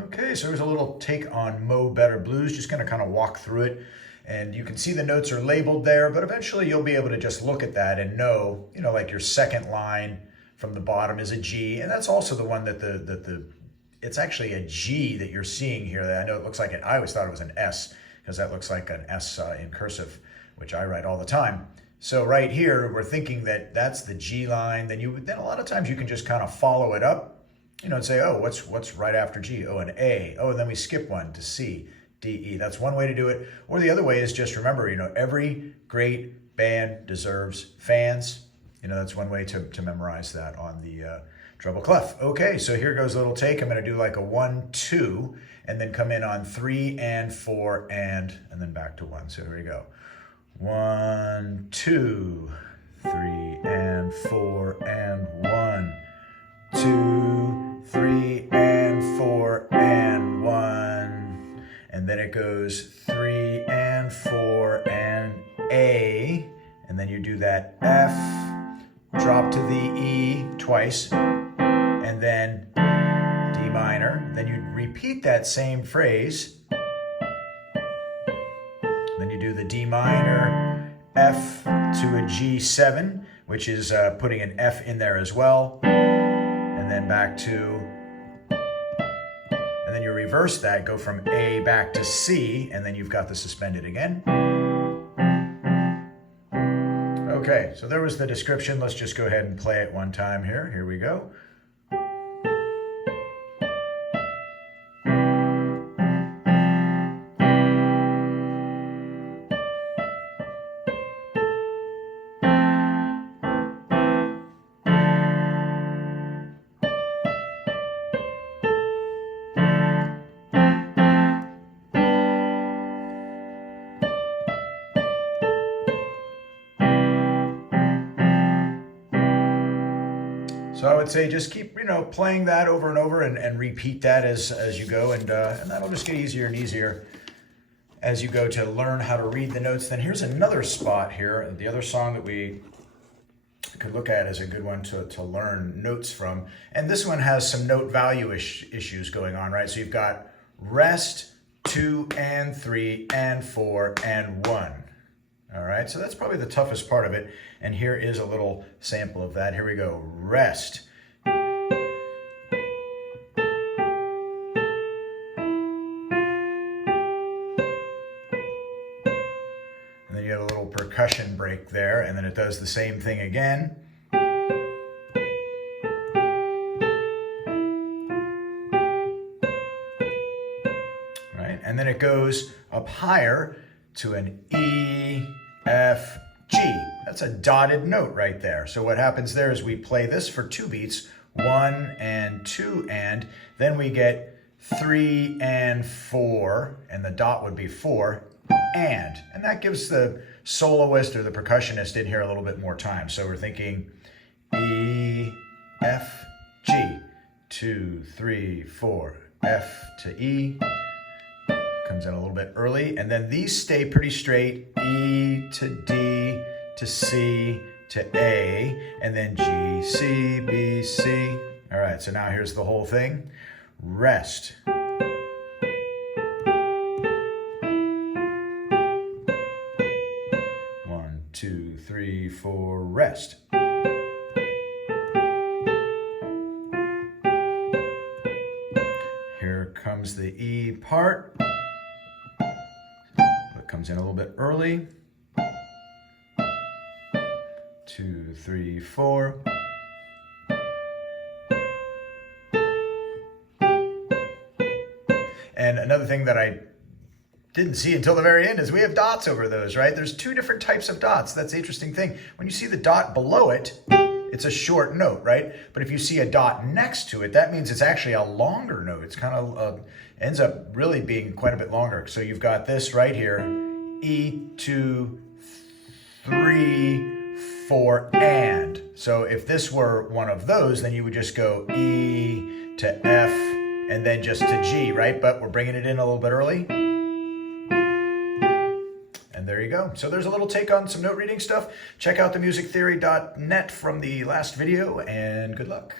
Okay, so here's a little take on Mo Better Blues. Just going to kind of walk through it. And you can see the notes are labeled there, but eventually you'll be able to just look at that and know, like your second line from the bottom is a G. And that's also the one that it's actually a G that you're seeing here. That I know it looks like I always thought it was an S because that looks like an S in cursive, which I write all the time. So right here, we're thinking that that's the G line. Then a lot of times you can just kind of follow it up, and say, oh, what's right after G? Oh, an A. Oh, and then we skip one to C, D, E. That's one way to do it. Or the other way is just remember, every great band deserves fans. That's one way to memorize that on the treble clef. Okay, so here goes a little take. I'm going to do like a 1, 2, and then come in on 3 and 4 and then back to 1. So here we go. 1, 2, 3 and 4 and 1, 2, 3 and 4 and 1. And then it goes 3 and 4 and A. And then you do that F, drop to the E twice, and then D minor. Then you repeat that same phrase. Then you do the D minor, F to a G7, which is putting an F in there as well. And then back to, and then you reverse that, go from A back to C, and then you've got the suspended again. Okay, so there was the description. Let's just go ahead and play it one time here. Here we go. So I would say just keep, playing that over and over and repeat that as you go. And that'll just get easier and easier as you go to learn how to read the notes. Then here's another spot here. The other song that we could look at as a good one to learn notes from. And this one has some note value issues going on, right? So you've got rest, 2 and 3 and 4 and 1. All right, so that's probably the toughest part of it. And here is a little sample of that. Here we go, rest. And then you get a little percussion break there, and then it does the same thing again. Right, and then it goes up higher to an E, F, G. That's a dotted note right there. So what happens there is we play this for 2 beats, 1 and 2 and, then we get 3 and 4, and the dot would be 4, and that gives the soloist or the percussionist in here a little bit more time. So we're thinking E, F, G, 2, 3, 4, F to E, comes in a little bit early, and then these stay pretty straight, E to D to C to A, and then G, C, B, C. All right, so now here's the whole thing. Rest. 1, 2, 3, 4, rest. Here comes the E part. Comes in a little bit early. 2, 3, 4. And another thing that I didn't see until the very end is we have dots over those, right? There's 2 different types of dots. That's the interesting thing. When you see the dot below it, it's a short note, right? But if you see a dot next to it, that means it's actually a longer note. It's kind of ends up really being quite a bit longer. So you've got this right here, E, 2, 3, 4, and. So if this were one of those, then you would just go E to F and then just to G, right? But we're bringing it in a little bit early. And there you go. So there's a little take on some note reading stuff. Check out themusictheory.net from the last video, and good luck.